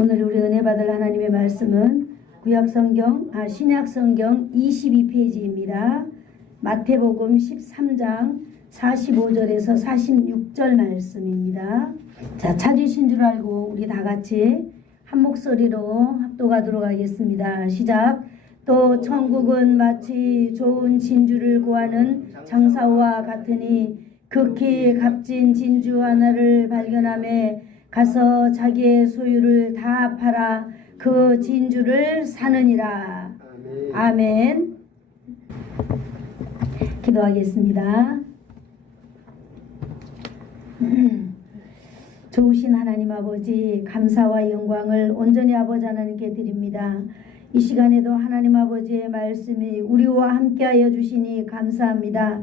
오늘 우리 은혜 받을 하나님의 말씀은 신약성경 22페이지입니다. 마태복음 13장 45절에서 46절 말씀입니다. 자, 찾으신 줄 알고 우리 다 같이 한 목소리로 합독하도록 하겠습니다. 시작. 또 천국은 마치 좋은 진주를 구하는 장사와 같으니 극히 값진 진주 하나를 발견하며 가서 자기의 소유를 다 팔아 그 진주를 사느니라. 아멘. 기도하겠습니다. 좋으신 하나님 아버지, 감사와 영광을 온전히 아버지 하나님께 드립니다. 이 시간에도 하나님 아버지의 말씀이 우리와 함께하여 주시니 감사합니다.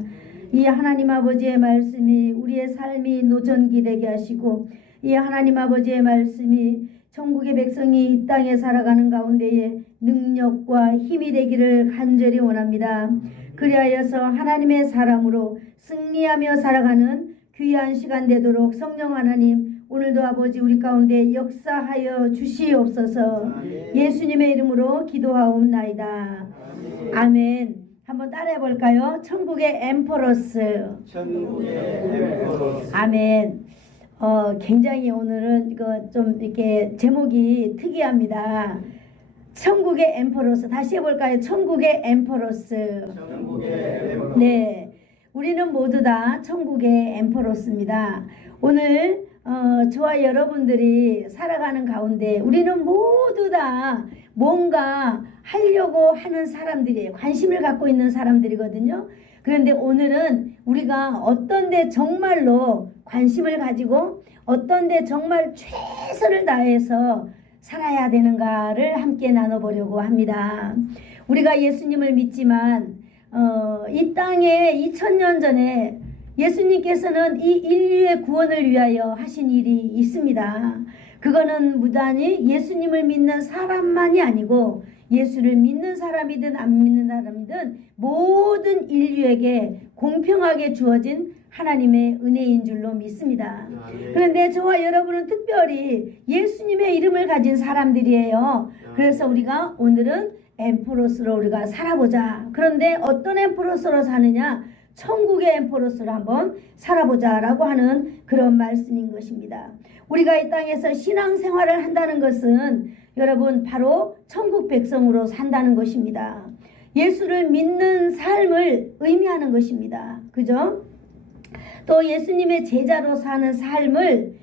이 하나님 아버지의 말씀이 우리의 삶이 노전기 되게 하시고, 이 하나님 아버지의 말씀이 천국의 백성이 이 땅에 살아가는 가운데에 능력과 힘이 되기를 간절히 원합니다. 그리하여서 하나님의 사람으로 승리하며 살아가는 귀한 시간 되도록 성령 하나님, 오늘도 아버지 우리 가운데 역사하여 주시옵소서. 예수님의 이름으로 기도하옵나이다. 아멘. 한번 따라해 볼까요? 천국의 엠퍼러스. 아멘. 굉장히 오늘은 이거 좀 이렇게 제목이 특이합니다. 천국의 엠퍼러스. 다시 해볼까요? 천국의 엠퍼러스. 네, 우리는 모두 다 천국의 엠퍼러스입니다. 오늘 저와 여러분들이 살아가는 가운데 우리는 모두 다 뭔가 하려고 하는 사람들이에요. 관심을 갖고 있는 사람들이거든요. 그런데 오늘은 우리가 어떤 데 정말로 관심을 가지고 어떤 데 정말 최선을 다해서 살아야 되는가를 함께 나눠보려고 합니다. 우리가 예수님을 믿지만 이 땅에 2000년 전에 예수님께서는 이 인류의 구원을 위하여 하신 일이 있습니다. 그거는 무단히 예수님을 믿는 사람만이 아니고 예수를 믿는 사람이든 안 믿는 사람이든 모든 인류에게 공평하게 주어진 하나님의 은혜인 줄로 믿습니다. 그런데 저와 여러분은 특별히 예수님의 이름을 가진 사람들이에요. 그래서 우리가 오늘은 엠퍼러스로 우리가 살아보자. 그런데 어떤 엠퍼러스로 사느냐? 천국의 엠퍼러스로 한번 살아보자 라고 하는 그런 말씀인 것입니다. 우리가 이 땅에서 신앙생활을 한다는 것은 여러분 바로 천국 백성으로 산다는 것입니다. 예수를 믿는 삶을 의미하는 것입니다. 그죠? 또 예수님의 제자로 사는 삶을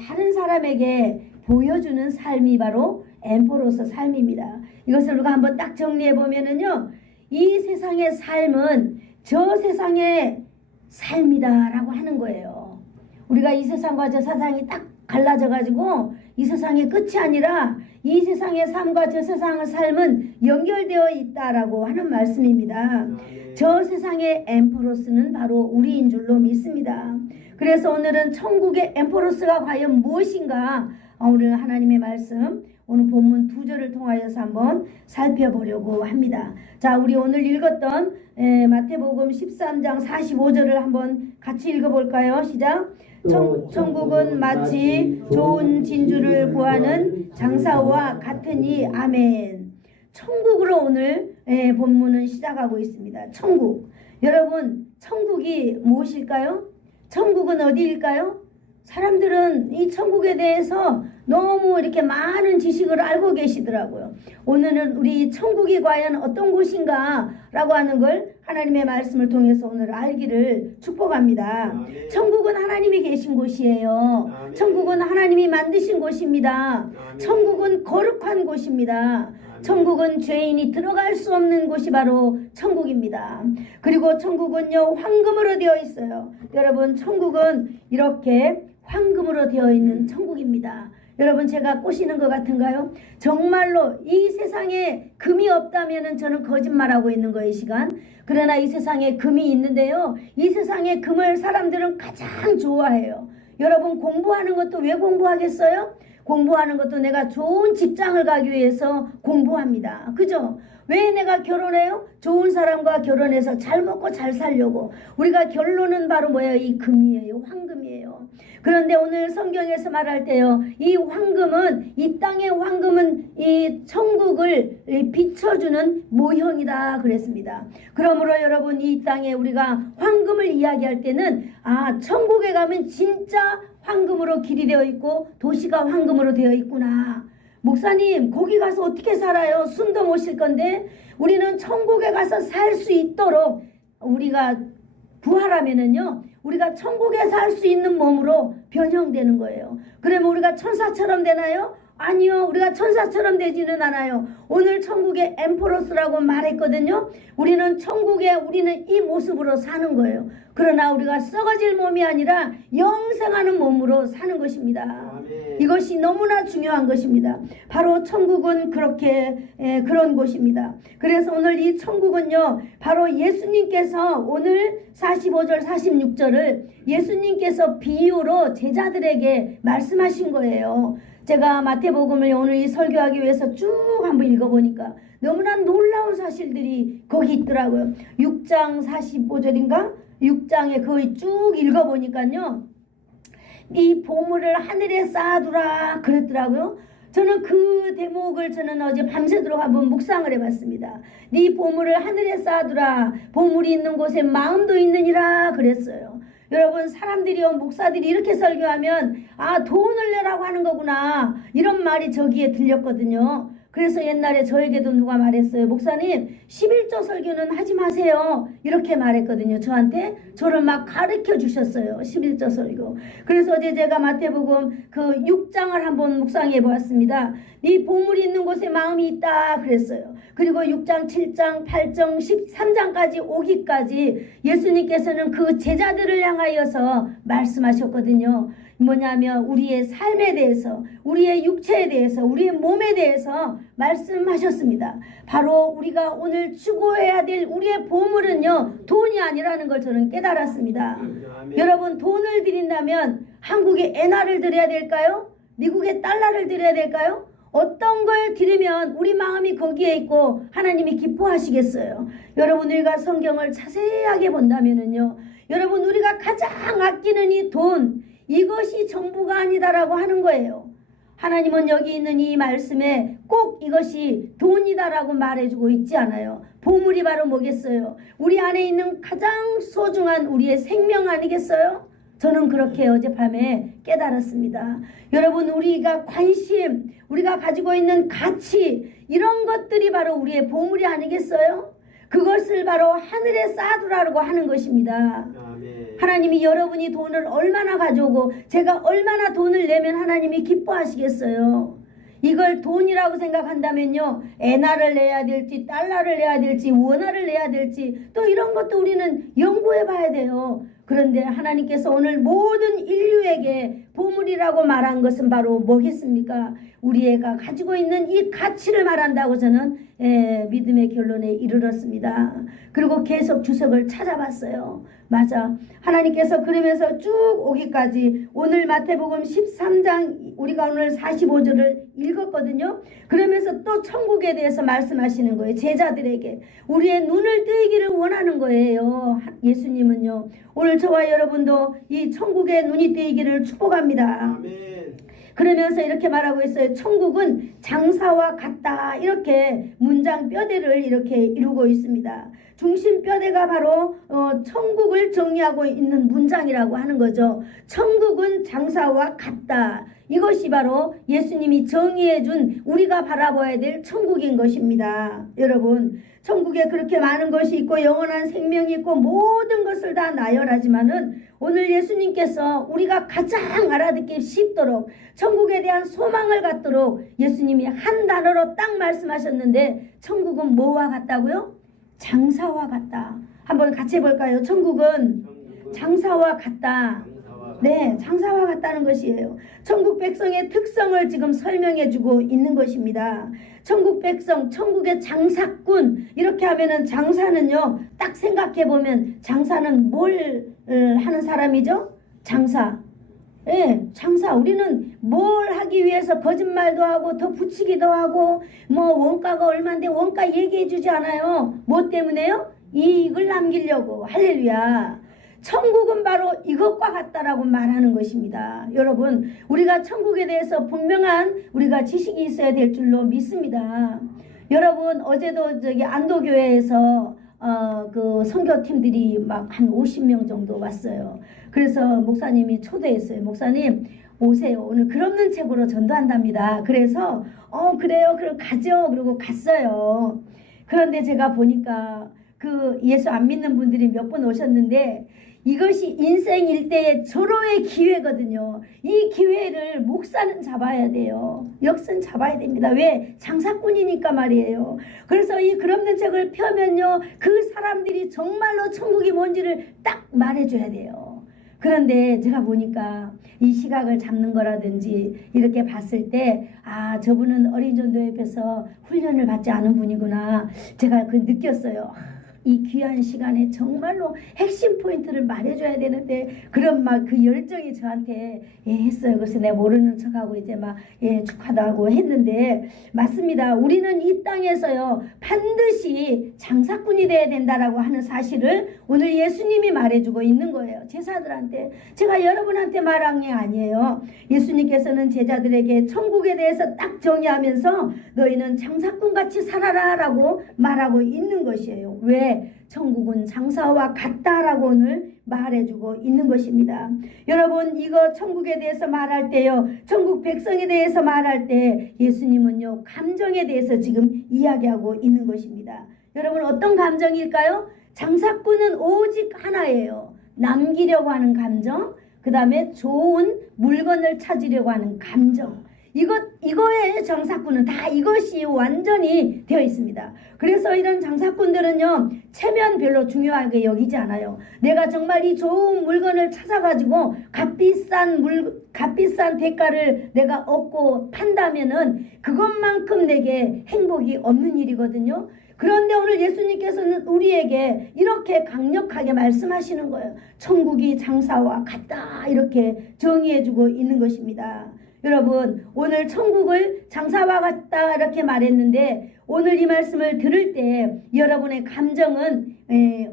다른 사람에게 보여주는 삶이 바로 엠퍼러스 삶입니다. 이것을 우리가 한번 딱 정리해 보면은요, 이 세상의 삶은 저 세상의 삶이다 라고 하는 거예요. 우리가 이 세상과 저 세상이 딱 갈라져 가지고 이 세상의 끝이 아니라 이 세상의 삶과 저 세상의 삶은 연결되어 있다라고 하는 말씀입니다. 저 세상의 엠퍼러스는 바로 우리인 줄로 믿습니다. 그래서 오늘은 천국의 엠퍼러스가 과연 무엇인가, 오늘 하나님의 말씀, 오늘 본문 2절을 통하여서 한번 살펴보려고 합니다. 자, 우리 오늘 읽었던 마태복음 13장 45절을 한번 같이 읽어볼까요? 시작. 천국은 마치 좋은 진주를 구하는 장사와 같으니. 아멘. 천국으로 오늘 본문은 시작하고 있습니다. 천국. 여러분, 천국이 무엇일까요? 천국은 어디일까요? 사람들은 이 천국에 대해서 너무 이렇게 많은 지식을 알고 계시더라고요. 오늘은 우리 천국이 과연 어떤 곳인가 라고 하는 걸 하나님의 말씀을 통해서 오늘 알기를 축복합니다. 천국은 하나님이 계신 곳이에요. 천국은 하나님이 만드신 곳입니다. 천국은 거룩한 곳입니다. 천국은 죄인이 들어갈 수 없는 곳이 바로 천국입니다. 그리고 천국은요, 황금으로 되어 있어요. 여러분, 천국은 이렇게 황금으로 되어 있는 천국입니다. 여러분, 제가 꼬시는 것 같은가요? 정말로 이 세상에 금이 없다면 저는 거짓말하고 있는 거예요, 이 시간. 그러나 이 세상에 금이 있는데요, 이 세상에 금을 사람들은 가장 좋아해요. 여러분, 공부하는 것도 왜 공부하겠어요? 공부하는 것도 내가 좋은 직장을 가기 위해서 공부합니다. 그죠? 왜 내가 결혼해요? 좋은 사람과 결혼해서 잘 먹고 잘 살려고. 우리가 결론은 바로 뭐예요? 이 금이에요. 황금이에요. 그런데 오늘 성경에서 말할 때요, 이 황금은, 이 땅의 황금은 이 천국을 비춰주는 모형이다 그랬습니다. 그러므로 여러분, 이 땅에 우리가 황금을 이야기할 때는 천국에 가면 진짜 황금으로 길이 되어 있고 도시가 황금으로 되어 있구나. 목사님, 거기 가서 어떻게 살아요? 숨도 못 쉴 건데. 우리는 천국에 가서 살 수 있도록 우리가 부활하면은요, 우리가 천국에 살 수 있는 몸으로 변형되는 거예요. 그러면 우리가 천사처럼 되나요? 아니요, 우리가 천사처럼 되지는 않아요. 오늘 천국의 엠퍼러스라고 말했거든요. 우리는 천국에 우리는 이 모습으로 사는 거예요. 그러나 우리가 썩어질 몸이 아니라 영생하는 몸으로 사는 것입니다. 아멘. 이것이 너무나 중요한 것입니다. 바로 천국은 그렇게 그런 곳입니다. 그래서 오늘 이 천국은요, 바로 예수님께서 오늘 45절 46절을 예수님께서 비유로 제자들에게 말씀하신 거예요. 제가 마태복음을 오늘 이 설교하기 위해서 쭉 한번 읽어보니까 너무나 놀라운 사실들이 거기 있더라고요. 6장 45절인가? 6장에 거의 쭉 읽어보니까요, 이 보물을 하늘에 쌓아두라 그랬더라고요. 저는 그 대목을 저는 어제 밤새도록 한번 묵상을 해봤습니다. 네 보물을 하늘에 쌓아두라. 보물이 있는 곳에 마음도 있느니라 그랬어요. 여러분, 사람들이요, 목사들이 이렇게 설교하면 돈을 내라고 하는 거구나, 이런 말이 저기에 들렸거든요. 그래서 옛날에 저에게도 누가 말했어요. 목사님, 11조 설교는 하지 마세요, 이렇게 말했거든요. 저한테. 저를 막 가르쳐 주셨어요, 11조 설교. 그래서 어제 제가 마태복음 그 6장을 한번 묵상해 보았습니다. 네 보물이 있는 곳에 마음이 있다 그랬어요. 그리고 6장 7장 8장 13장까지 오기까지 예수님께서는 그 제자들을 향하여서 말씀하셨거든요. 뭐냐면 우리의 삶에 대해서, 우리의 육체에 대해서, 우리의 몸에 대해서 말씀하셨습니다. 바로 우리가 오늘 추구해야 될 우리의 보물은요, 돈이 아니라는 걸 저는 깨달았습니다. 여러분, 돈을 드린다면 한국에 엔화를 드려야 될까요? 미국에 달러를 드려야 될까요? 어떤 걸 드리면 우리 마음이 거기에 있고 하나님이 기뻐하시겠어요? 여러분, 우리가 성경을 자세하게 본다면은요, 여러분, 우리가 가장 아끼는 이 돈, 이것이 전부가 아니다라고 하는 거예요. 하나님은 여기 있는 이 말씀에 꼭 이것이 돈이다라고 말해주고 있지 않아요. 보물이 바로 뭐겠어요? 우리 안에 있는 가장 소중한 우리의 생명 아니겠어요? 저는 그렇게 어젯밤에 깨달았습니다. 여러분, 우리가 관심, 우리가 가지고 있는 가치, 이런 것들이 바로 우리의 보물이 아니겠어요? 그것을 바로 하늘에 쌓아두라고 하는 것입니다. 아멘. 하나님이 여러분이 돈을 얼마나 가져오고 제가 얼마나 돈을 내면 하나님이 기뻐하시겠어요? 이걸 돈이라고 생각한다면요, 엔화를 내야 될지 달러를 내야 될지 원화를 내야 될지 또 이런 것도 우리는 연구해 봐야 돼요. 그런데 하나님께서 오늘 모든 인류에게 보물이라고 말한 것은 바로 뭐겠습니까? 우리가 가지고 있는 이 가치를 말한다고 저는 믿음의 결론에 이르렀습니다. 그리고 계속 주석을 찾아봤어요. 맞아, 하나님께서 그러면서 쭉 오기까지 오늘 마태복음 13장 우리가 오늘 45절을 읽었거든요. 그러면서 또 천국에 대해서 말씀하시는 거예요. 제자들에게 우리의 눈을 뜨이기를 원하는 거예요. 예수님은요, 오늘 저와 여러분도 이 천국의 눈이 뜨이기를 축복합니다. 아멘. 그러면서 이렇게 말하고 있어요. 천국은 장사와 같다, 이렇게 문장 뼈대를 이렇게 이루고 있습니다. 중심 뼈대가 바로 천국을 정리하고 있는 문장이라고 하는 거죠. 천국은 장사와 같다. 이것이 바로 예수님이 정의해준 우리가 바라봐야 될 천국인 것입니다. 여러분, 천국에 그렇게 많은 것이 있고 영원한 생명이 있고 모든 것을 다 나열하지만은 오늘 예수님께서 우리가 가장 알아듣기 쉽도록 천국에 대한 소망을 갖도록 예수님이 한 단어로 딱 말씀하셨는데, 천국은 뭐와 같다고요? 장사와 같다. 한번 같이 해볼까요? 천국은 장사와 같다. 네, 장사와 같다는 것이에요. 천국 백성의 특성을 지금 설명해주고 있는 것입니다. 천국 백성, 천국의 장사꾼, 이렇게 하면은 장사는요, 딱 생각해보면 장사는 뭘 하는 사람이죠? 장사. 예, 장사. 우리는 뭘 하기 위해서 거짓말도 하고 더 붙이기도 하고 뭐 원가가 얼마인데 원가 얘기해 주지 않아요. 뭐 때문에요? 이익을 남기려고. 할렐루야. 천국은 바로 이것과 같다라고 말하는 것입니다. 여러분, 우리가 천국에 대해서 분명한 우리가 지식이 있어야 될 줄로 믿습니다. 여러분, 어제도 저기 안도교회에서 그 선교팀들이 막 한 50명 정도 왔어요. 그래서 목사님이 초대했어요. 목사님 오세요. 오늘 글 없는 책으로 전도한답니다. 그래서 그래요. 그럼 가죠. 그러고 갔어요. 그런데 제가 보니까 그 예수 안 믿는 분들이 몇 분 오셨는데 이것이 인생 일대의 절호의 기회거든요. 이 기회를 목사는 잡아야 돼요. 역사는 잡아야 됩니다. 왜? 장사꾼이니까 말이에요. 그래서 이 글 없는 책을 펴면요, 그 사람들이 정말로 천국이 뭔지를 딱 말해줘야 돼요. 그런데 제가 보니까 이 시각을 잡는 거라든지 이렇게 봤을 때 저분은 어린 전도협에서 훈련을 받지 않은 분이구나. 제가 그 느꼈어요. 이 귀한 시간에 정말로 핵심 포인트를 말해줘야 되는데 그런 막 그 열정이 저한테 했어요. 그래서 내가 모르는 척하고 이제 막 축하도 하고 했는데 맞습니다. 우리는 이 땅에서요 반드시 장사꾼이 돼야 된다라고 하는 사실을 오늘 예수님이 말해주고 있는 거예요. 제자들한테. 제가 여러분한테 말한 게 아니에요. 예수님께서는 제자들에게 천국에 대해서 딱 정의하면서 너희는 장사꾼같이 살아라 라고 말하고 있는 것이에요. 왜? 천국은 장사와 같다라고 오늘 말해주고 있는 것입니다. 여러분, 이거 천국에 대해서 말할 때요, 천국 백성에 대해서 말할 때 예수님은요 감정에 대해서 지금 이야기하고 있는 것입니다. 여러분, 어떤 감정일까요? 장사꾼은 오직 하나예요. 남기려고 하는 감정, 그 다음에 좋은 물건을 찾으려고 하는 감정. 이거의 장사꾼은 다 이것이 완전히 되어 있습니다. 그래서 이런 장사꾼들은요, 체면 별로 중요하게 여기지 않아요. 내가 정말 이 좋은 물건을 찾아가지고 값비싼 대가를 내가 얻고 판다면은 그것만큼 내게 행복이 없는 일이거든요. 그런데 오늘 예수님께서는 우리에게 이렇게 강력하게 말씀하시는 거예요. 천국이 장사와 같다, 이렇게 정의해주고 있는 것입니다. 여러분, 오늘 천국을 장사와 같다 이렇게 말했는데 오늘 이 말씀을 들을 때 여러분의 감정은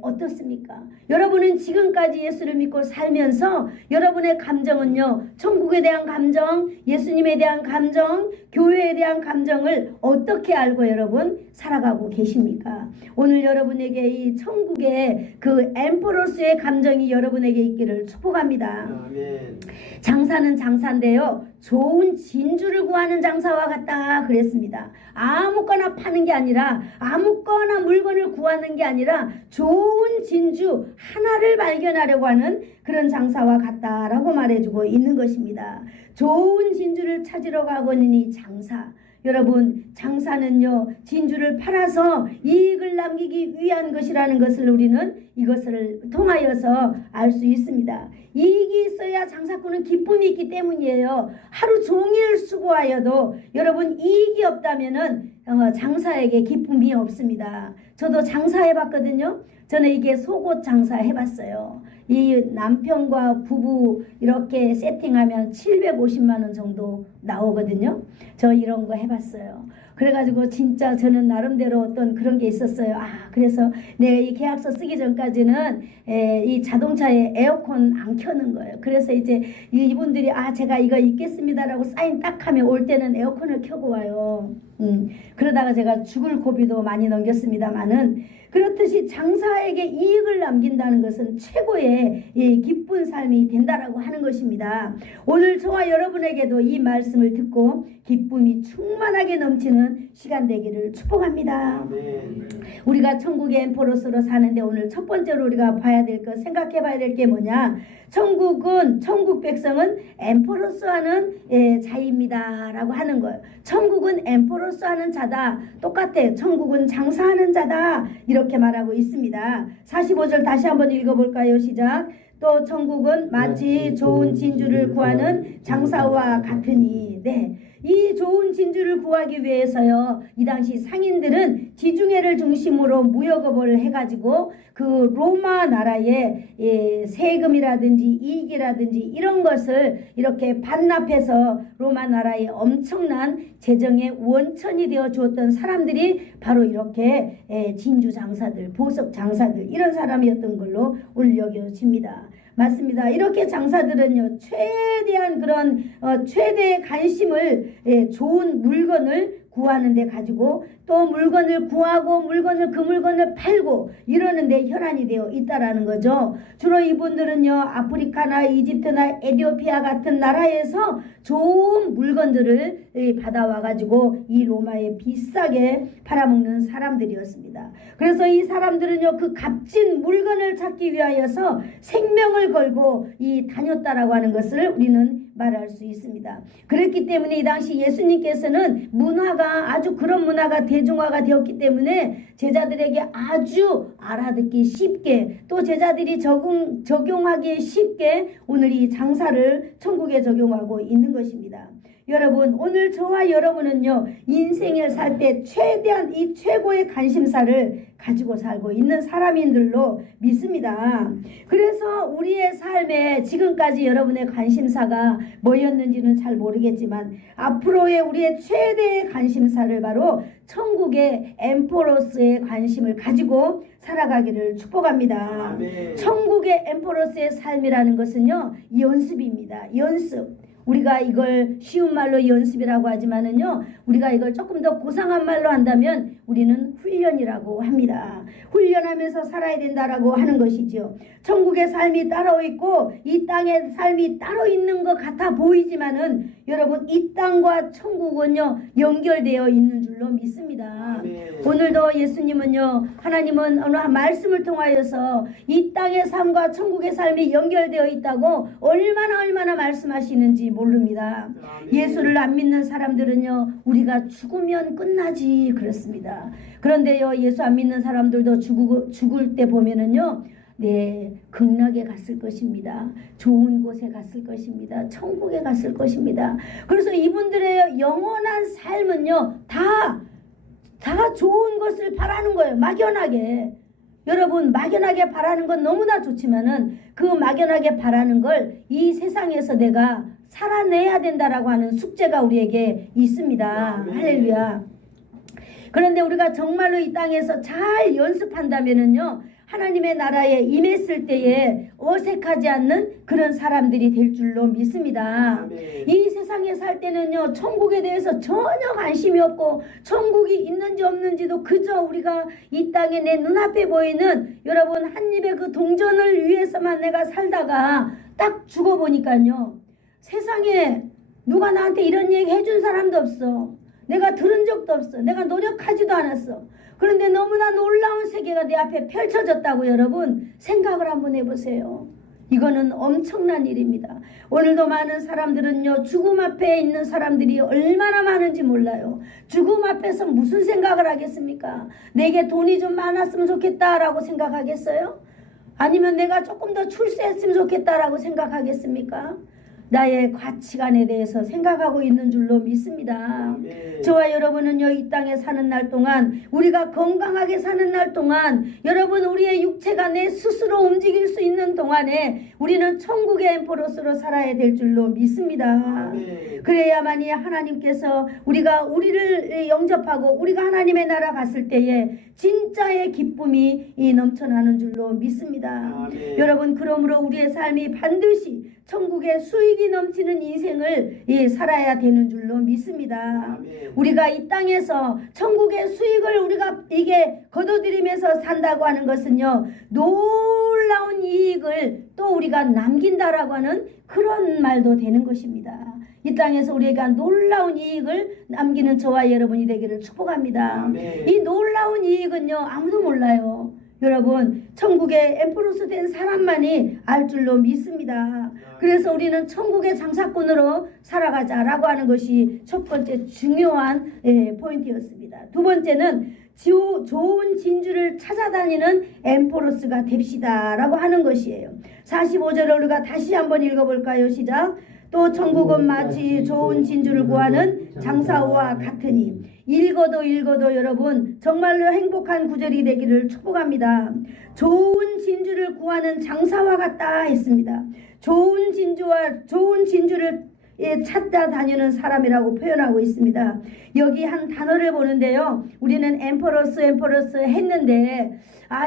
어떻습니까? 여러분은 지금까지 예수를 믿고 살면서 여러분의 감정은요, 천국에 대한 감정, 예수님에 대한 감정, 교회에 대한 감정을 어떻게 알고 여러분 살아가고 계십니까? 오늘 여러분에게 이 천국의 그 엠포로스의 감정이 여러분에게 있기를 축복합니다. 아멘. 장사는 장사인데요, 좋은 진주를 구하는 장사와 같다 그랬습니다. 아무거나 파는 게 아니라, 아무거나 물건을 구하는 게 아니라 좋은 진주 하나를 발견하려고 하는 그런 장사와 같다라고 말해주고 있는 것입니다. 좋은 진주를 찾으러 가고는 이 장사. 여러분, 장사는요 진주를 팔아서 이익을 남기기 위한 것이라는 것을 우리는 이것을 통하여서 알 수 있습니다. 이익이 있어야 장사꾼은 기쁨이 있기 때문이에요. 하루 종일 수고하여도 여러분 이익이 없다면은 장사에게 기쁨이 없습니다. 저도 장사해봤거든요. 저는 이게 속옷 장사 해봤어요. 이 남편과 부부 이렇게 세팅하면 750만 원 정도 나오거든요. 저 이런 거 해봤어요. 그래가지고 진짜 저는 나름대로 어떤 그런 게 있었어요. 그래서 내가 이 계약서 쓰기 전까지는 이 자동차에 에어컨 안 켜는 거예요. 그래서 이제 이분들이 제가 이거 입겠습니다라고 사인 딱 하면 올 때는 에어컨을 켜고 와요. 그러다가 제가 죽을 고비도 많이 넘겼습니다만은, 그렇듯이 장사에게 이익을 남긴다는 것은 최고의 기쁜 삶이 된다라고 하는 것입니다. 오늘 저와 여러분에게도 이 말씀을 듣고 기쁨이 충만하게 넘치는 시간 되기를 축복합니다. 아멘. 우리가 천국의 엠포로스로 사는데 오늘 첫 번째로 우리가 봐야 될 것, 생각해 봐야 될 게 뭐냐? 천국 백성은 엠포로스 하는 자입니다 라고 하는 거예요. 천국은 엠포로스 하는 자다. 똑같아요. 천국은 장사하는 자다. 이렇게 말하고 있습니다. 45절 다시 한번 읽어볼까요? 시작. 또 천국은 마치 좋은 진주를 구하는 장사와 같으니. 네. 이 좋은 진주를 구하기 위해서요, 이 당시 상인들은 지중해를 중심으로 무역업을 해가지고 그 로마 나라의 세금이라든지 이익이라든지 이런 것을 이렇게 반납해서 로마 나라의 엄청난 재정의 원천이 되어 주었던 사람들이 바로 이렇게 진주 장사들, 보석 장사들, 이런 사람이었던 걸로 오늘 여겨집니다. 맞습니다. 이렇게 장사들은요, 최대한 그런 최대의 관심을 좋은 물건을 구하는 데 가지고 또 물건을 구하고 그 물건을 팔고 이러는데 혈안이 되어 있다라는 거죠. 주로 이분들은요, 아프리카나 이집트나 에티오피아 같은 나라에서 좋은 물건들을 받아와 가지고 이 로마에 비싸게 팔아먹는 사람들이었습니다. 그래서 이 사람들은요, 그 값진 물건을 찾기 위하여서 생명을 걸고 다녔다라고 하는 것을 우리는 말할 수 있습니다. 그렇기 때문에 이 당시 예수님께서는 문화가 아주 그런 문화가 대중화가 되었기 때문에 제자들에게 아주 알아듣기 쉽게, 또 제자들이 적용하기 쉽게 오늘 이 장사를 천국에 적용하고 있는 것입니다. 여러분, 오늘 저와 여러분은요, 인생을 살 때 최대한 이 최고의 관심사를 가지고 살고 있는 사람인들로 믿습니다. 그래서 우리의 삶에 지금까지 여러분의 관심사가 뭐였는지는 잘 모르겠지만 앞으로의 우리의 최대의 관심사를 바로 천국의 엠포로스의 관심을 가지고 살아가기를 축복합니다. 아멘. 천국의 엠포로스의 삶이라는 것은요, 연습입니다. 연습. 우리가 이걸 쉬운 말로 연습이라고 하지만은요, 우리가 이걸 조금 더 고상한 말로 한다면 우리는 훈련이라고 합니다. 훈련하면서 살아야 된다라고 하는 것이죠. 천국의 삶이 따로 있고 이 땅의 삶이 따로 있는 것 같아 보이지만은 여러분, 이 땅과 천국은요, 연결되어 있는 줄로 믿습니다. 오늘도 예수님은요, 하나님은 어느 말씀을 통하여서 이 땅의 삶과 천국의 삶이 연결되어 있다고 얼마나 말씀하시는지 모릅니다. 예수를 안 믿는 사람들은요, 우리가 죽으면 끝나지 그렇습니다. 그런데요, 예수 안 믿는 사람들도 죽을 때 보면은요, 네, 극락에 갔을 것입니다. 좋은 곳에 갔을 것입니다. 천국에 갔을 것입니다. 그래서 이분들의 영원한 삶은요, 다 좋은 것을 바라는 거예요. 막연하게. 여러분, 막연하게 바라는 건 너무나 좋지만은 그 막연하게 바라는 걸 이 세상에서 내가 살아내야 된다라고 하는 숙제가 우리에게 있습니다. 할렐루야. 그런데 우리가 정말로 이 땅에서 잘 연습한다면은요, 하나님의 나라에 임했을 때에 어색하지 않는 그런 사람들이 될 줄로 믿습니다. 이 세상에 살 때는요, 천국에 대해서 전혀 관심이 없고 천국이 있는지 없는지도 그저 우리가 이 땅에 내 눈앞에 보이는 여러분 한 입의 그 동전을 위해서만 내가 살다가 딱 죽어보니까요, 세상에 누가 나한테 이런 얘기 해준 사람도 없어. 내가 들은 적도 없어. 내가 노력하지도 않았어. 그런데 너무나 놀라운 세계가 내 앞에 펼쳐졌다고 여러분 생각을 한번 해보세요. 이거는 엄청난 일입니다. 오늘도 많은 사람들은요, 죽음 앞에 있는 사람들이 얼마나 많은지 몰라요. 죽음 앞에서 무슨 생각을 하겠습니까? 내게 돈이 좀 많았으면 좋겠다라고 생각하겠어요? 아니면 내가 조금 더 출세했으면 좋겠다라고 생각하겠습니까? 나의 가치관에 대해서 생각하고 있는 줄로 믿습니다. 네. 저와 여러분은요, 이 땅에 사는 날 동안, 우리가 건강하게 사는 날 동안, 여러분 우리의 육체가 내 스스로 움직일 수 있는 동안에 우리는 천국의 엠포로스로 살아야 될 줄로 믿습니다. 네. 그래야만이 하나님께서 우리를 영접하고 우리가 하나님의 나라 갔을 때에 진짜의 기쁨이 넘쳐나는 줄로 믿습니다. 네. 여러분, 그러므로 우리의 삶이 반드시 천국의 수익이 넘치는 인생을 살아야 되는 줄로 믿습니다. 아멘. 우리가 이 땅에서 천국의 수익을 우리가 이게 거둬들이면서 산다고 하는 것은요, 놀라운 이익을 또 우리가 남긴다라고 하는 그런 말도 되는 것입니다. 이 땅에서 우리가 놀라운 이익을 남기는 저와 여러분이 되기를 축복합니다. 아멘. 이 놀라운 이익은요, 아무도 몰라요. 여러분, 천국의 엠포로스 된 사람만이 알 줄로 믿습니다. 그래서 우리는 천국의 장사꾼으로 살아가자라고 하는 것이 첫 번째 중요한 포인트였습니다. 두 번째는 좋은 진주를 찾아다니는 엠포로스가 됩시다 라고 하는 것이에요. 45절을 우리가 다시 한번 읽어볼까요? 시작. 또 천국은 마치 좋은 진주를 구하는 장사와 같으니. 읽어도 여러분 정말로 행복한 구절이 되기를 축복합니다. 좋은 진주를 구하는 장사와 같다 했습니다. 좋은 진주를 찾다 다니는 사람이라고 표현하고 있습니다. 여기 한 단어를 보는데요. 우리는 엠퍼러스 했는데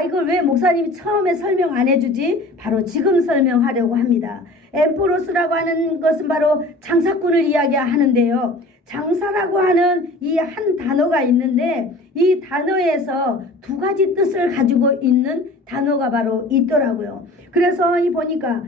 이걸 왜 목사님이 처음에 설명 안 해주지? 바로 지금 설명하려고 합니다. 엠퍼러스라고 하는 것은 바로 장사꾼을 이야기하는데요. 장사라고 하는 이 한 단어가 있는데 이 단어에서 두 가지 뜻을 가지고 있는 단어가 바로 있더라고요. 그래서 보니까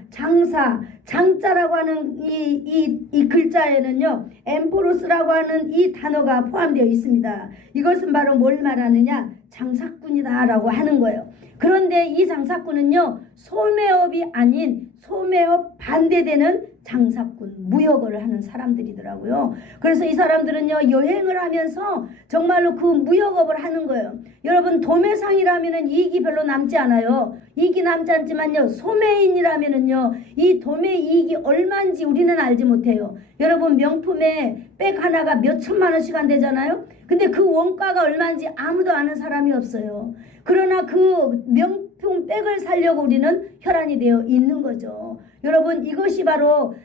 장자라고 하는 이 글자에는요, 엠포로스라고 하는 이 단어가 포함되어 있습니다. 이것은 바로 뭘 말하느냐? 장사꾼이다 라고 하는 거예요. 그런데 이 장사꾼은요, 소매업이 아닌 소매업 반대되는 장사꾼, 무역을 하는 사람들이더라고요. 그래서 이 사람들은요, 여행을 하면서 정말로 그 무역업을 하는 거예요. 여러분, 도매상이라면은 이익이 별로 남지 않아요. 이익이 남지 않지만요, 소매인이라면은요, 이 도매 이익이 얼마인지 우리는 알지 못해요. 여러분, 명품에 백 하나가 몇 천만 원씩 안 되잖아요. 근데 그 원가가 얼마인지 아무도 아는 사람이 없어요. 그러나 그 명품 백을 사려고 우리는 혈안이 되어 있는 거죠. 여러분, 이것이 바로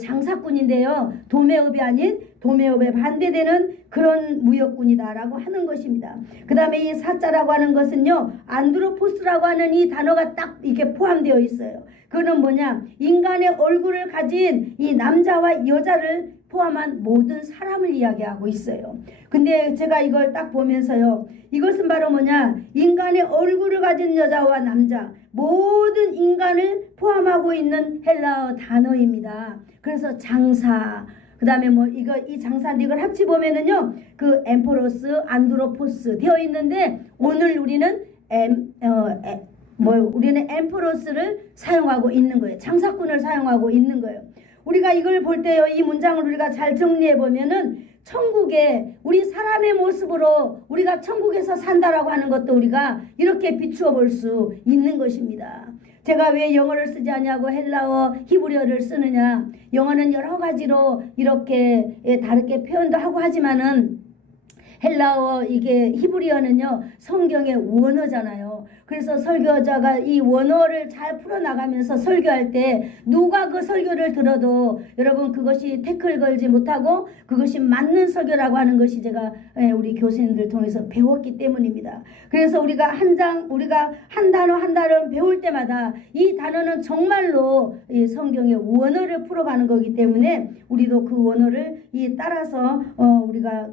장사꾼인데요, 도매업이 아닌 도매업에 반대되는 그런 무역꾼이다라고 하는 것입니다. 그 다음에 이 사자라고 하는 것은요, 안드로포스라고 하는 이 단어가 딱 이렇게 포함되어 있어요. 그거는 뭐냐? 인간의 얼굴을 가진 이 남자와 여자를 포함한 모든 사람을 이야기하고 있어요. 근데 제가 이걸 딱 보면서요, 이것은 바로 뭐냐? 인간의 얼굴을 가진 여자와 남자, 모든 인간을 포함하고 있는 헬라어 단어입니다. 그래서 장사, 그 다음에 이 장사인데 이걸 합치 보면은요, 그 엠포로스, 안드로포스 되어 있는데, 오늘 우리는 우리는 엠포로스를 사용하고 있는 거예요. 장사꾼을 사용하고 있는 거예요. 우리가 이걸 볼 때요, 이 문장을 우리가 잘 정리해 보면은 천국에 우리 사람의 모습으로 우리가 천국에서 산다라고 하는 것도 우리가 이렇게 비추어 볼 수 있는 것입니다. 제가 왜 영어를 쓰지 않냐고 헬라어, 히브리어를 쓰느냐? 영어는 여러 가지로 이렇게 다르게 표현도 하고 하지만은 헬라어, 이게 히브리어는요, 성경의 원어잖아요. 그래서 설교자가 이 원어를 잘 풀어나가면서 설교할 때 누가 그 설교를 들어도 여러분 그것이 태클 걸지 못하고 그것이 맞는 설교라고 하는 것이 제가 우리 교수님들 통해서 배웠기 때문입니다. 그래서 우리가 한 단어 한 단어 배울 때마다 이 단어는 정말로 이 성경의 원어를 풀어가는 거기 때문에 우리도 그 원어를 따라서 우리가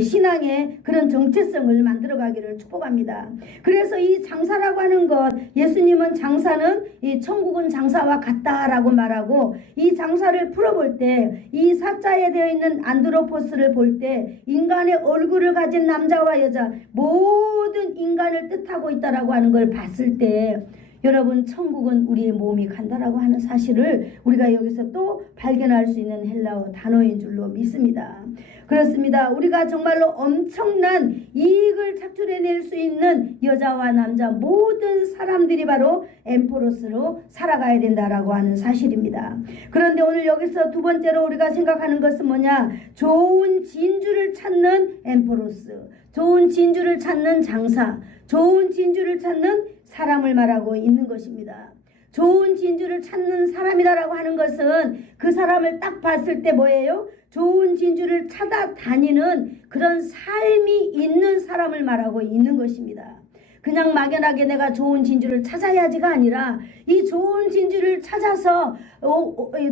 신앙의 그런 정체성을 만들어가기를 축복합니다. 그래서 이 장사라고 하는 것, 예수님은 장사는 이 천국은 장사와 같다라고 말하고, 이 장사를 풀어볼 때 이 사자에 되어 있는 안드로포스를 볼 때 인간의 얼굴을 가진 남자와 여자, 모든 인간을 뜻하고 있다라고 하는 걸 봤을 때 여러분, 천국은 우리의 몸이 간다라고 하는 사실을 우리가 여기서 또 발견할 수 있는 헬라어 단어인 줄로 믿습니다. 그렇습니다. 우리가 정말로 엄청난 이익을 창출해낼 수 있는 여자와 남자 모든 사람들이 바로 엠포로스로 살아가야 된다라고 하는 사실입니다. 그런데 오늘 여기서 두 번째로 우리가 생각하는 것은 뭐냐? 좋은 진주를 찾는 엠포로스, 좋은 진주를 찾는 장사, 좋은 진주를 찾는 사람을 말하고 있는 것입니다. 좋은 진주를 찾는 사람이라고 하는 것은 그 사람을 딱 봤을 때 뭐예요? 좋은 진주를 찾아다니는 그런 삶이 있는 사람을 말하고 있는 것입니다. 그냥 막연하게 내가 좋은 진주를 찾아야지가 아니라 이 좋은 진주를 찾아서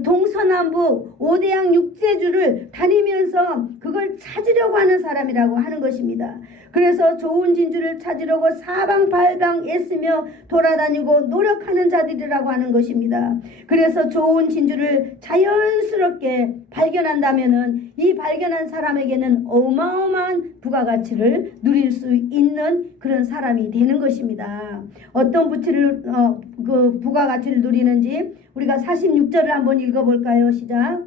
동서남북 5대양 6제주를 다니면서 그걸 찾으려고 하는 사람이라고 하는 것입니다. 그래서 좋은 진주를 찾으려고 사방팔방 애쓰며 돌아다니고 노력하는 자들이라고 하는 것입니다. 그래서 좋은 진주를 자연스럽게 발견한다면은 이 발견한 사람에게는 어마어마한 부가가치를 누릴 수 있는 그런 사람이 되는 것입니다. 어떤 그 부가가치를 누리는지 우리가 46절을 한번 읽어볼까요? 시작.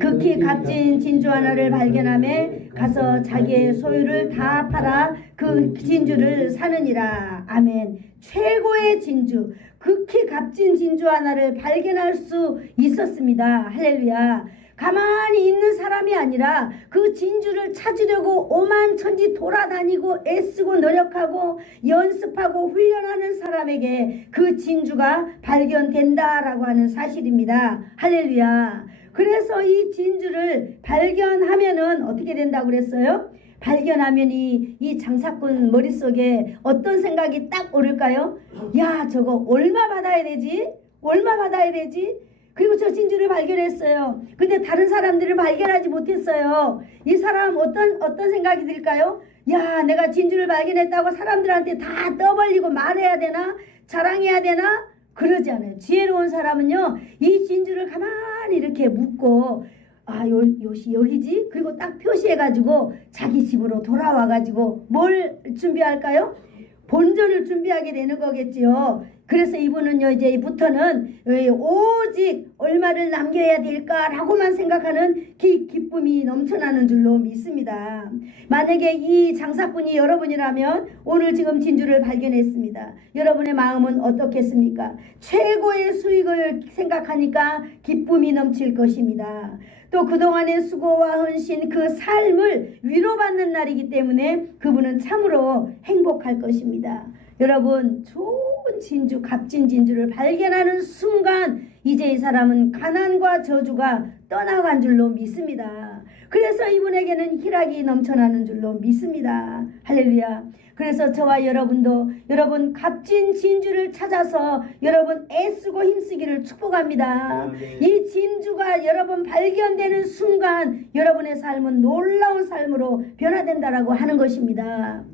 극히 값진 진주 하나를 발견하며 가서 자기의 소유를 다 팔아 그 진주를 사느니라. 아멘. 최고의 진주, 극히 값진 진주 하나를 발견할 수 있었습니다. 할렐루야. 가만히 있는 사람이 아니라 그 진주를 찾으려고 오만천지 돌아다니고 애쓰고 노력하고 연습하고 훈련하는 사람에게 그 진주가 발견된다라고 하는 사실입니다. 할렐루야. 그래서 이 진주를 발견하면은 어떻게 된다고 그랬어요? 발견하면 이 장사꾼 머릿속에 어떤 생각이 딱 오를까요? 야, 저거 얼마 받아야 되지? 얼마 받아야 되지? 그리고 저 진주를 발견했어요. 근데 다른 사람들을 발견하지 못했어요. 이 사람 어떤 생각이 들까요? 야, 내가 진주를 발견했다고 사람들한테 다 떠벌리고 말해야 되나? 자랑해야 되나? 그러지 않아요. 지혜로운 사람은요, 이 진주를 가만히 이렇게 묻고, 아, 요시 여기지? 그리고 딱 표시해가지고 자기 집으로 돌아와가지고 뭘 준비할까요? 본전을 준비하게 되는 거겠지요. 그래서 이분은요, 이제부터는 오직 얼마를 남겨야 될까라고만 생각하는 기쁨이 넘쳐나는 줄로 믿습니다. 만약에 이 장사꾼이 여러분이라면 오늘 지금 진주를 발견했습니다. 여러분의 마음은 어떻겠습니까? 최고의 수익을 생각하니까 기쁨이 넘칠 것입니다. 또 그동안의 수고와 헌신, 그 삶을 위로받는 날이기 때문에 그분은 참으로 행복할 것입니다. 여러분, 좋은 진주, 값진 진주를 발견하는 순간 이제 이 사람은 가난과 저주가 떠나간 줄로 믿습니다. 그래서 이분에게는 희락이 넘쳐나는 줄로 믿습니다. 할렐루야. 그래서 저와 여러분도 여러분 값진 진주를 찾아서 여러분 애쓰고 힘쓰기를 축복합니다. 이 진주가 여러분 발견되는 순간 여러분의 삶은 놀라운 삶으로 변화된다라고 하는 것입니다.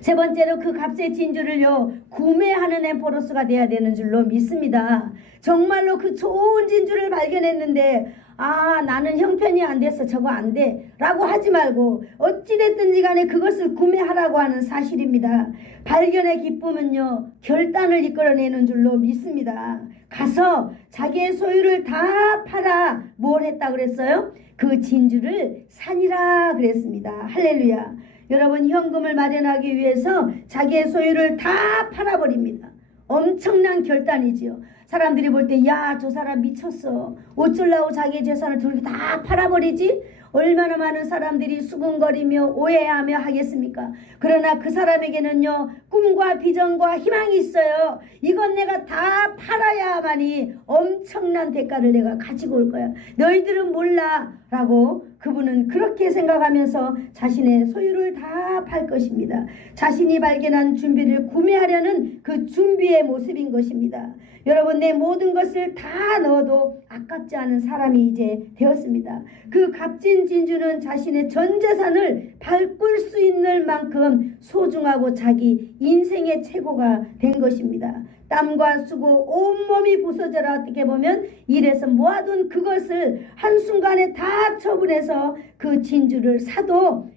세 번째로 그 값의 진주를요 구매하는 엠포로스가 돼야 되는 줄로 믿습니다. 정말로 그 좋은 진주를 발견했는데 아, 나는 형편이 안 돼서 저거 안 돼 라고 하지 말고 어찌됐든지 간에 그것을 구매하라고 하는 사실입니다. 발견의 기쁨은요 결단을 이끌어내는 줄로 믿습니다. 가서 자기의 소유를 다 팔아 뭘 했다 그랬어요? 그 진주를 사니라 그랬습니다. 할렐루야. 여러분, 현금을 마련하기 위해서 자기의 소유를 다 팔아버립니다. 엄청난 결단이지요. 사람들이 볼 때 야, 저 사람 미쳤어. 어쩌려고 자기의 재산을 저렇게 다 팔아버리지? 얼마나 많은 사람들이 수군거리며 오해하며 하겠습니까? 그러나 그 사람에게는요 꿈과 비전과 희망이 있어요. 이건 내가 다 팔아야만이 엄청난 대가를 내가 가지고 올 거야. 너희들은 몰라 라고 그분은 그렇게 생각하면서 자신의 소유를 다 팔 것입니다. 자신이 발견한 준비를 구매하려는 그 준비의 모습인 것입니다. 여러분, 내 모든 것을 다 넣어도 아깝지 않은 사람이 이제 되었습니다. 그 값진 진주는 자신의 전 재산을 바꿀 수 있는 만큼 소중하고 자기 인생의 최고가 된 것입니다. 땀과 수고 온몸이 부서져라 어떻게 보면 일해서 모아둔 그것을 한순간에 다 처분해서 그 진주를 사도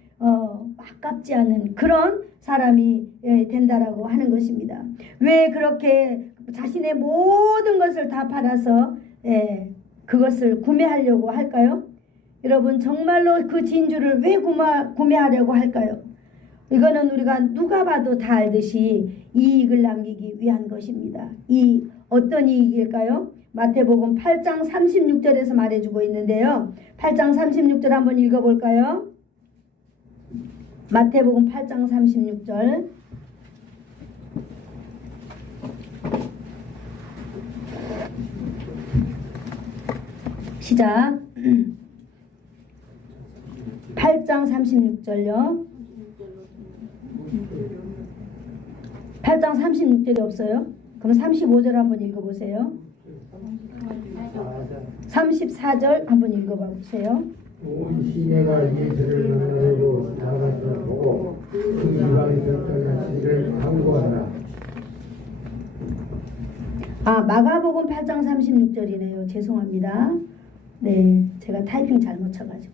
아깝지 않은 그런 사람이 된다라고 하는 것입니다. 왜 그렇게 자신의 모든 것을 다 팔아서 그것을 구매하려고 할까요? 여러분, 정말로 그 진주를 왜 구매하려고 할까요? 이거는 우리가 누가 봐도 다 알듯이 이익을 남기기 위한 것입니다. 이 어떤 이익일까요? 마태복음 8장 36절에서 말해주고 있는데요. 8장 36절 한번 읽어볼까요? 마태복음 8장 36절 시작. 8장 36절요. 8장 36절이 없어요? 그럼 35절 한번 읽어보세요. 34절 한번 읽어봐 보세요. 온 시내가 예수를 만나려고 나가서 보고 그 이방에서 떠나시기를 간구하라. 아, 마가복음 8장 36절이네요. 죄송합니다. 네, 제가 타이핑 잘못 쳐가지고.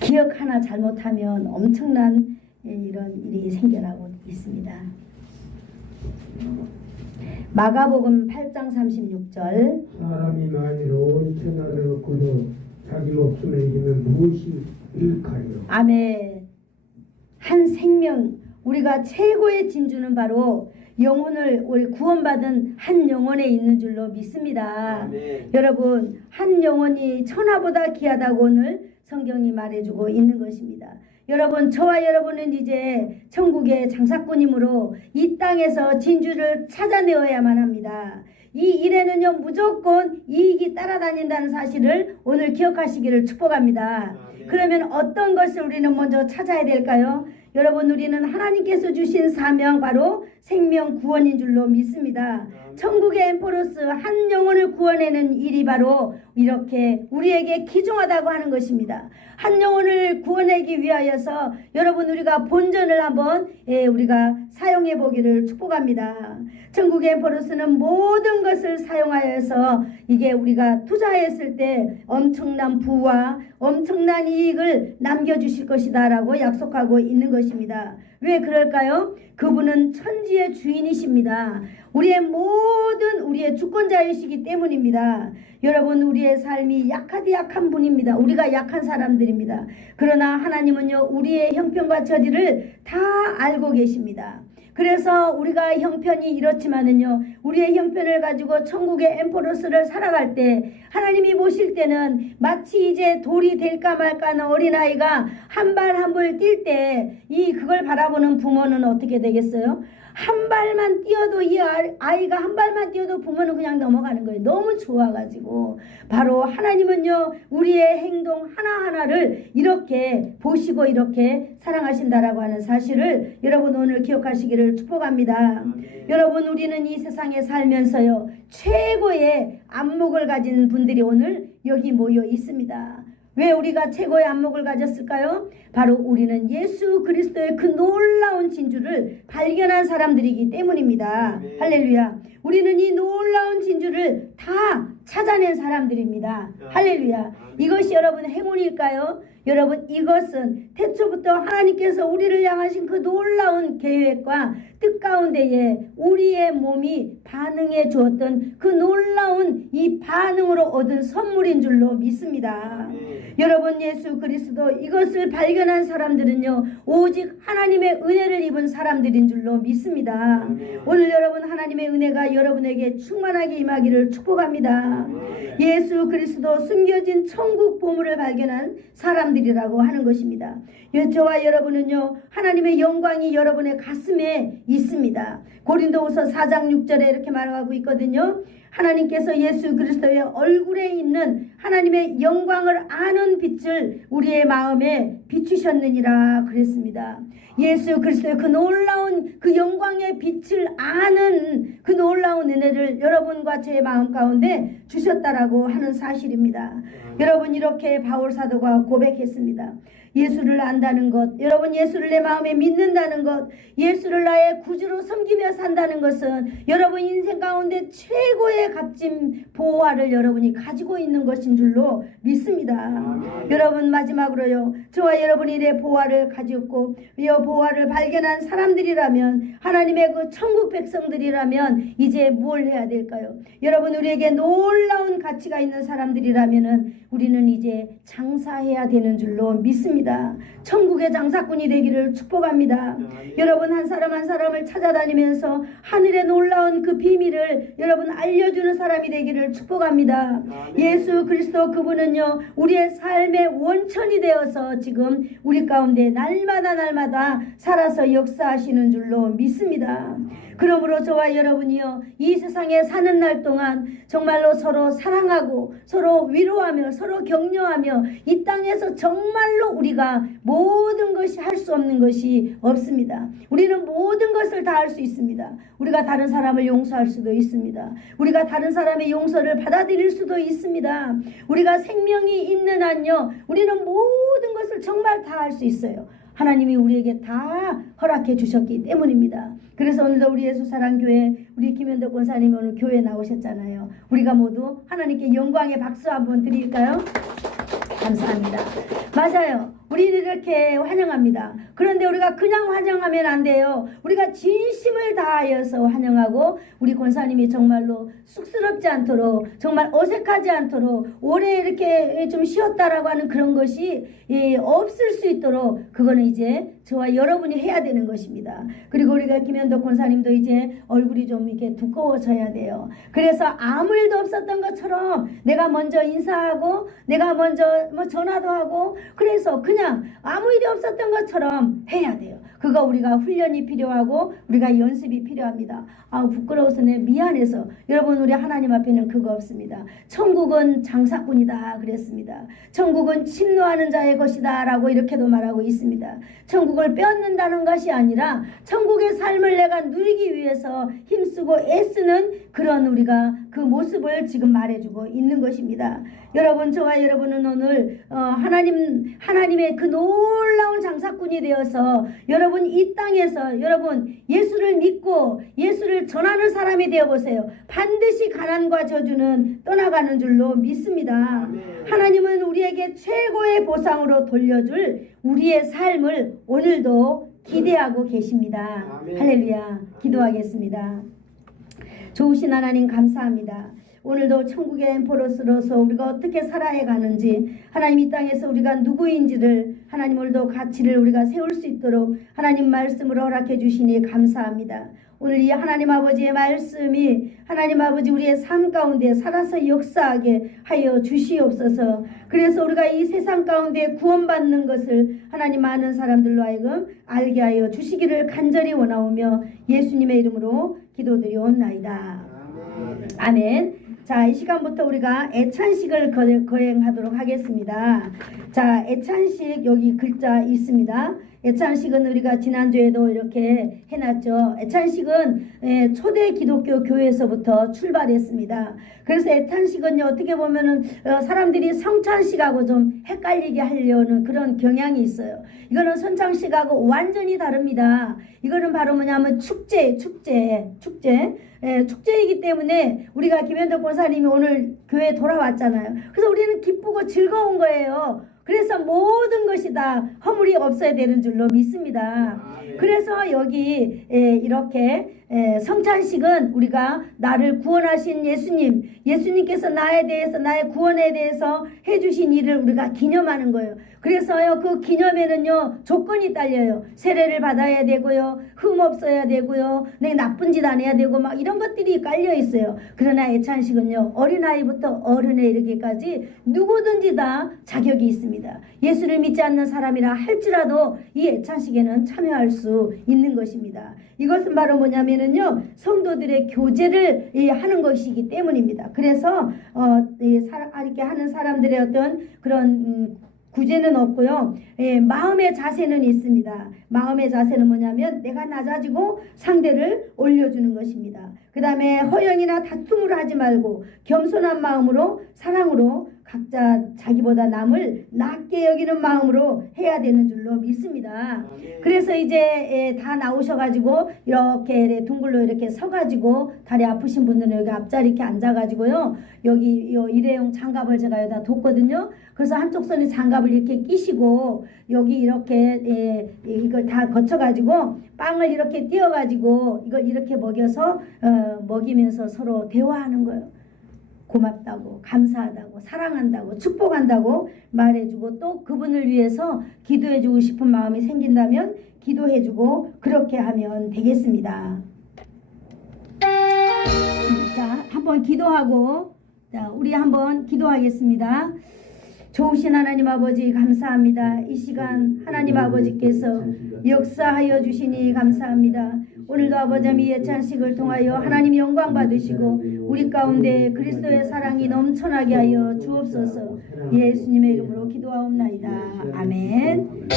기억 하나 잘못하면 엄청난 이런 일이 생겨나고 있습니다. 마가복음 8장 36절 사람이 만일 온 천하를 얻고도 자기 목숨을 잃으면 무엇이 잃을까요? 아멘. 한 생명, 우리가 최고의 진주는 바로 영혼을 우리 구원받은 한 영혼에 있는 줄로 믿습니다. 아멘. 여러분, 한 영혼이 천하보다 귀하다고 오늘 성경이 말해주고 있는 것입니다. 여러분, 저와 여러분은 이제 천국의 장사꾼이므로 이 땅에서 진주를 찾아내어야만 합니다. 이 일에는요 무조건 이익이 따라다닌다는 사실을 오늘 기억하시기를 축복합니다. 그러면 어떤 것을 우리는 먼저 찾아야 될까요? 여러분, 우리는 하나님께서 주신 사명, 바로 생명 구원인 줄로 믿습니다. 천국의 엠포로스, 한 영혼을 구원하는 일이 바로 이렇게 우리에게 귀중하다고 하는 것입니다. 한 영혼을 구원하기 위하여서 여러분, 우리가 본전을 한번 우리가 사용해 보기를 축복합니다. 천국의 엠포로스는 모든 것을 사용하여서 이게 우리가 투자했을 때 엄청난 부와 엄청난 이익을 남겨주실 것이다 라고 약속하고 있는 것입니다. 왜 그럴까요? 그분은 천지의 주인이십니다. 우리의 주권자이시기 때문입니다. 여러분, 우리의 삶이 약하디 약한 분입니다. 우리가 약한 사람들입니다. 그러나 하나님은요 우리의 형편과 처지를 다 알고 계십니다. 그래서 우리가 형편이 이렇지만은요 우리의 형편을 가지고 천국의 엠포로스를 살아갈 때 하나님이 보실 때는 마치 이제 돌이 될까 말까 하는 어린아이가 한 발 한 발 뛸 때 그걸 바라보는 부모는 어떻게 되겠어요? 한 발만 뛰어도 이 아이가 한 발만 뛰어도 부모는 그냥 넘어가는 거예요. 너무 좋아가지고. 바로 하나님은요 우리의 행동 하나하나를 이렇게 보시고 이렇게 사랑하신다라고 하는 사실을 여러분 오늘 기억하시기를 축복합니다. 여러분, 우리는 이 세상에 살면서요 최고의 안목을 가진 분들이 오늘 여기 모여 있습니다. 왜 우리가 최고의 안목을 가졌을까요? 바로 우리는 예수 그리스도의 그 놀라운 진주를 발견한 사람들이기 때문입니다. 네. 할렐루야. 우리는 이 놀라운 진주를 다 찾아낸 사람들입니다. 할렐루야. 이것이 여러분의 행운일까요? 여러분, 이것은 태초부터 하나님께서 우리를 향하신 그 놀라운 계획과 뜻 가운데에 우리의 몸이 반응해 주었던 그 놀라운 이 반응으로 얻은 선물인 줄로 믿습니다. 여러분, 예수 그리스도 이것을 발견한 사람들은요 오직 하나님의 은혜를 입은 사람들인 줄로 믿습니다. 오늘 여러분, 하나님의 은혜가 여러분에게 충만하게 임하기를 축복합니다. 예수 그리스도 숨겨진 천국 보물을 발견한 사람들이라고 하는 것입니다. 저와 여러분은요 하나님의 영광이 여러분의 가슴에 있습니다. 고린도후서 4장 6절에 이렇게 말하고 있거든요. 하나님께서 예수 그리스도의 얼굴에 있는 하나님의 영광을 아는 빛을 우리의 마음에 비추셨느니라 그랬습니다. 예수 그리스도의 그 놀라운 그 영광의 빛을 아는 그 놀라운 은혜를 여러분과 제 마음 가운데 주셨다라고 하는 사실입니다. 여러분, 이렇게 바울 사도가 고백했습니다. 예수를 안다는 것, 여러분 예수를 내 마음에 믿는다는 것, 예수를 나의 구주로 섬기며 산다는 것은 여러분 인생 가운데 최고의 값진 보화를 여러분이 가지고 있는 것인 줄로 믿습니다. 여러분, 마지막으로요, 저와 여러분이 내 보화를 가지고 이 보화를 발견한 사람들이라면, 하나님의 그 천국 백성들이라면 이제 뭘 해야 될까요? 여러분, 우리에게 놀라운 가치가 있는 사람들이라면은 우리는 이제 장사해야 되는 줄로 믿습니다. 천국의 장사꾼이 되기를 축복합니다. 여러분, 한 사람 한 사람을 찾아다니면서 하늘의 놀라운 그 비밀을 여러분 알려주는 사람이 되기를 축복합니다. 예수 그리스도 그분은요 우리의 삶의 원천이 되어서 지금 우리 가운데 날마다 살아서 역사하시는 줄로 믿습니다. 그러므로 저와 여러분이요 이 세상에 사는 날 동안 정말로 서로 사랑하고 서로 위로하며 서로 격려하며 이 땅에서 정말로 우리가 모든 것이 할 수 없는 것이 없습니다. 우리는 모든 것을 다 할 수 있습니다. 우리가 다른 사람을 용서할 수도 있습니다. 우리가 다른 사람의 용서를 받아들일 수도 있습니다. 우리가 생명이 있는 한요 우리는 모든 것을 정말 다 할 수 있어요. 하나님이 우리에게 다 허락해 주셨기 때문입니다. 그래서 오늘도 우리 예수사랑교회 우리 김현덕 권사님이 오늘 교회에 나오셨잖아요. 우리가 모두 하나님께 영광의 박수 한번 드릴까요? 감사합니다. 맞아요. 우리는 이렇게 환영합니다. 그런데 우리가 그냥 환영하면 안 돼요. 우리가 진심을 다하여서 환영하고 우리 권사님이 정말로 쑥스럽지 않도록 정말 어색하지 않도록 오래 이렇게 좀 쉬었다라고 하는 그런 것이 없을 수 있도록 그거는 이제 저와 여러분이 해야 되는 것입니다. 그리고 우리가 김현덕 권사님도 이제 얼굴이 좀 이렇게 두꺼워져야 돼요. 그래서 아무 일도 없었던 것처럼 내가 먼저 인사하고 내가 먼저 뭐 전화도 하고 그래서 그냥 아무 일이 없었던 것처럼 해야 돼요. 그거 우리가 훈련이 필요하고 우리가 연습이 필요합니다. 부끄러워서 내 미안해서 여러분 우리 하나님 앞에는 그거 없습니다. 천국은 장사꾼이다 그랬습니다. 천국은 침노하는 자의 것이다 라고 이렇게도 말하고 있습니다. 천국을 빼앗는다는 것이 아니라 천국의 삶을 내가 누리기 위해서 힘쓰고 애쓰는 그런 우리가 그 모습을 지금 말해주고 있는 것입니다. 여러분 저와 여러분은 오늘 하나님의 그 놀라운 장사꾼이 되어서 여러분 이 땅에서 여러분 예수를 믿고 예수를 전하는 사람이 되어보세요. 반드시 가난과 저주는 떠나가는 줄로 믿습니다. 하나님은 우리에게 최고의 보상으로 돌려줄 우리의 삶을 오늘도 기대하고 계십니다. 할렐루야. 기도하겠습니다. 좋으신 하나님 감사합니다. 오늘도 천국의 엠포로스로서 우리가 어떻게 살아야 가는지 하나님 이 땅에서 우리가 누구인지를 하나님 오늘도 가치를 우리가 세울 수 있도록 하나님 말씀으로 허락해 주시니 감사합니다. 오늘 이 하나님 아버지의 말씀이 하나님 아버지 우리의 삶 가운데 살아서 역사하게 하여 주시옵소서. 그래서 우리가 이 세상 가운데 구원받는 것을 하나님 많은 사람들로 하여금 알게 하여 주시기를 간절히 원하오며 예수님의 이름으로 기도드리옵나이다. 아멘. 자, 이 시간부터 우리가 애찬식을 거행하도록 하겠습니다. 자, 애찬식 여기 글자 있습니다. 애찬식은 우리가 지난주에도 이렇게 해놨죠. 애찬식은 초대 기독교 교회에서부터 출발했습니다. 그래서 애찬식은요 어떻게 보면은 사람들이 성찬식하고 좀 헷갈리게 하려는 그런 경향이 있어요. 이거는 성찬식하고 완전히 다릅니다. 이거는 바로 뭐냐면 축제이기 때문에 우리가 김현덕 권사님이 오늘 교회에 돌아왔잖아요. 그래서 우리는 기쁘고 즐거운 거예요. 그래서 모든 것이 다 허물이 없어야 되는 줄로 믿습니다. 그래서 여기 이렇게 성찬식은 우리가 나를 구원하신 예수님께서 나에 대해서 나의 구원에 대해서 해주신 일을 우리가 기념하는 거예요. 그래서요 그 기념에는요 조건이 딸려요. 세례를 받아야 되고요, 흠 없어야 되고요, 내 나쁜 짓 안 해야 되고 막 이런 것들이 깔려 있어요. 그러나 애찬식은요 어린아이부터 어른에 이르기까지 누구든지 다 자격이 있습니다. 예수를 믿지 않는 사람이라 할지라도 이 애찬식에는 참여할 수 있는 것입니다. 이것은 바로 뭐냐면은요 성도들의 교제를 하는 것이기 때문입니다. 그래서 이렇게 하는 사람들의 어떤 그런 구제는 없고요. 마음의 자세는 있습니다. 마음의 자세는 뭐냐면 내가 낮아지고 상대를 올려주는 것입니다. 그 다음에 허영이나 다툼을 하지 말고 겸손한 마음으로 사랑으로 각자 자기보다 남을 낮게 여기는 마음으로 해야 되는 줄로 믿습니다. 그래서 이제 다 나오셔가지고 이렇게 둥글로 이렇게 서가지고 다리 아프신 분들은 여기 앞자리 이렇게 앉아가지고요 여기 일회용 장갑을 제가 여기다 뒀거든요. 그래서 한쪽 손에 장갑을 이렇게 끼시고 여기 이렇게 이걸 다 거쳐가지고 빵을 이렇게 띄어가지고 이걸 이렇게 먹여서 먹이면서 서로 대화하는 거예요. 고맙다고, 감사하다고, 사랑한다고, 축복한다고 말해주고 또 그분을 위해서 기도해주고 싶은 마음이 생긴다면 기도해주고 그렇게 하면 되겠습니다. 자, 한번 기도하고 우리 한번 기도하겠습니다. 좋으신 하나님 아버지 감사합니다. 이 시간 하나님 아버지께서 역사하여 주시니 감사합니다. 오늘도 아버지 이 예찬식을 통하여 하나님 영광 받으시고 우리 가운데 그리스도의 사랑이 넘쳐나게 하여 주옵소서. 예수님의 이름으로 기도하옵나이다. 아멘. 자,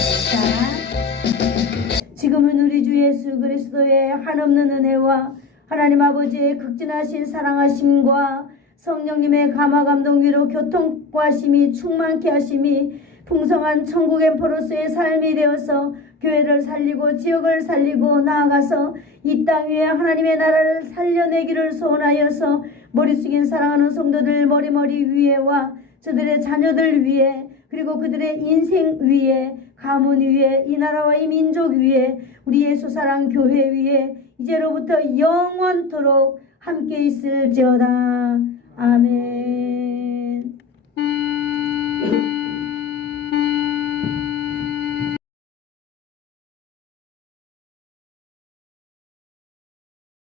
지금은 우리 주 예수 그리스도의 한없는 은혜와 하나님 아버지의 극진하신 사랑하심과 성령님의 감화 감동 위로 교통하심이 충만케 하심이 풍성한 천국 엠포로스의 삶이 되어서 교회를 살리고 지역을 살리고 나아가서 이 땅 위에 하나님의 나라를 살려내기를 소원하여서 머리 숙인 사랑하는 성도들 머리 위에와 저들의 자녀들 위에 그리고 그들의 인생 위에, 가문 위에, 이 나라와 이 민족 위에, 우리 예수사랑 교회 위에 이제로부터 영원토록 함께 있을지어다. 아멘.